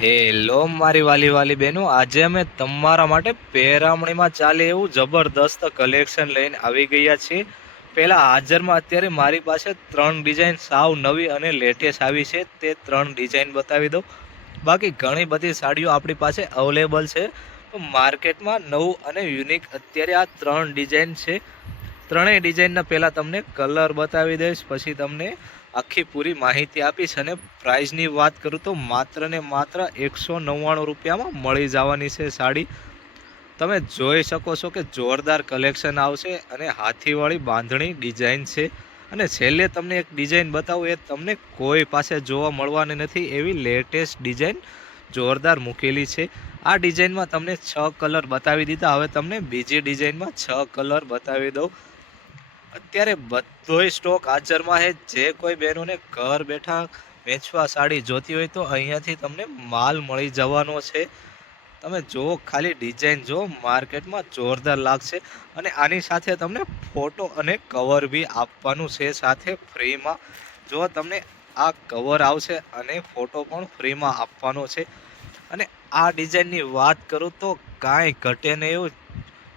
Hello મારી વાલી વાલી બહેનો, આજે અમે તમારા માટે પહેરામણીમાં ચાલે એવું જબરદસ્ત કલેક્શન લઈને આવી ગયા છીએ. પહેલાં હાજરમાં અત્યારે મારી પાસે ત્રણ ડિઝાઇન સાવ નવી અને લેટેસ્ટ આવી છે, તે ત્રણ ડિઝાઇન બતાવી દઉં. બાકી ઘણી બધી સાડીઓ આપણી પાસે અવેલેબલ છે. માર્કેટમાં નવું અને યુનિક અત્યારે આ ત્રણ ડિઝાઇન છે. ત્રણેય ડિઝાઇનના પહેલાં તમને કલર બતાવી દઈશ, પછી તમને આખી પૂરી માહિતી આપીશ અને પ્રાઇઝની વાત કરું તો માત્ર ને માત્ર એકસો નવ્વાણું રૂપિયામાં મળી જવાની છે સાડી. તમે જોઈ શકો છો કે જોરદાર કલેક્શન આવશે અને હાથીવાળી બાંધણી ડિઝાઇન છે. અને છેલ્લે તમને એક ડિઝાઇન બતાવું, એ તમને કોઈ પાસે જોવા મળવાની નથી, એવી લેટેસ્ટ ડિઝાઇન જોરદાર મૂકેલી છે. આ ડિઝાઇનમાં તમને છ કલર બતાવી દીધા, હવે તમને બીજી ડિઝાઇનમાં છ કલર બતાવી દઉં. અત્યારે બધોય સ્ટોક હાજરમાં છે. જે કોઈ બહેનોને ઘર બેઠા વેચવા સાડી જોતી હોય તો અહીંયાથી તમને માલ મળી જવાનો છે. તમે જુઓ, ખાલી ડિઝાઇન જુઓ માર્કેટમાં જોરદાર લાગશે. અને આની સાથે તમને ફોટો અને કવર બી આપવાનું છે સાથે ફ્રીમાં. જો તમને આ કવર આવશે અને ફોટો પણ ફ્રીમાં આપવાનો છે. અને આ ડિઝાઇનની વાત કરું તો કાંઈ ઘટે નહીં એવું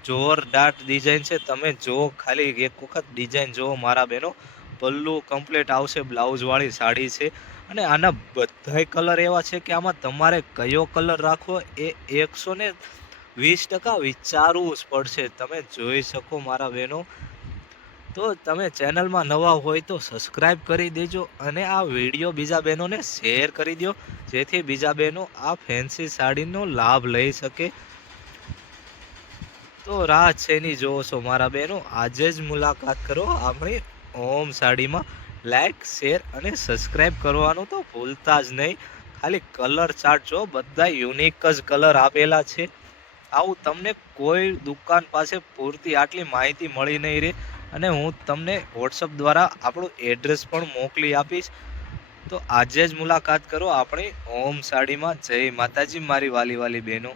જોરદાર ડિઝાઇન છે. તમે જો ખાલી એક વખત ડિઝાઇન જુઓ મારા બહેનો પલ્લુ કમ્પ્લીટ આવશે બ્લાઉઝવાળી સાડી છે. અને આના બધાય કલર એવા છે કે આમાં તમારે કયો કલર રાખવો એ એકસો ને વીસ ટકા વિચારવું જ પડશે. તમે જોઈ શકો મારા બહેનો તો તમે ચેનલમાં નવા હોય તો સબસ્ક્રાઈબ કરી દેજો અને આ વીડિયો બીજા બહેનોને શેર કરી દો જેથી બીજા બહેનો આ ફેન્સી સાડીનો લાભ લઈ શકે. તો રાહ છે નહીં જોવો છો મારા બહેનો. આજે જ મુલાકાત કરો આપણી ઓમ સાડીમાં. લાઈક શેર અને સબસ્ક્રાઈબ કરવાનું તો ભૂલતા જ નહીં. ખાલી કલર ચાર્ટ જો બધા યુનિક જ કલર આપેલા છે. આવું તમને કોઈ દુકાન પાસે પૂરતી આટલી માહિતી મળી નહીં રહે. અને હું તમને વોટ્સઅપ દ્વારા આપણું એડ્રેસ પણ મોકલી આપીશ. તો આજે જ મુલાકાત કરો આપણી ઓમ સાડીમાં. જય માતાજી, મારી વાલી વાલી બહેનો.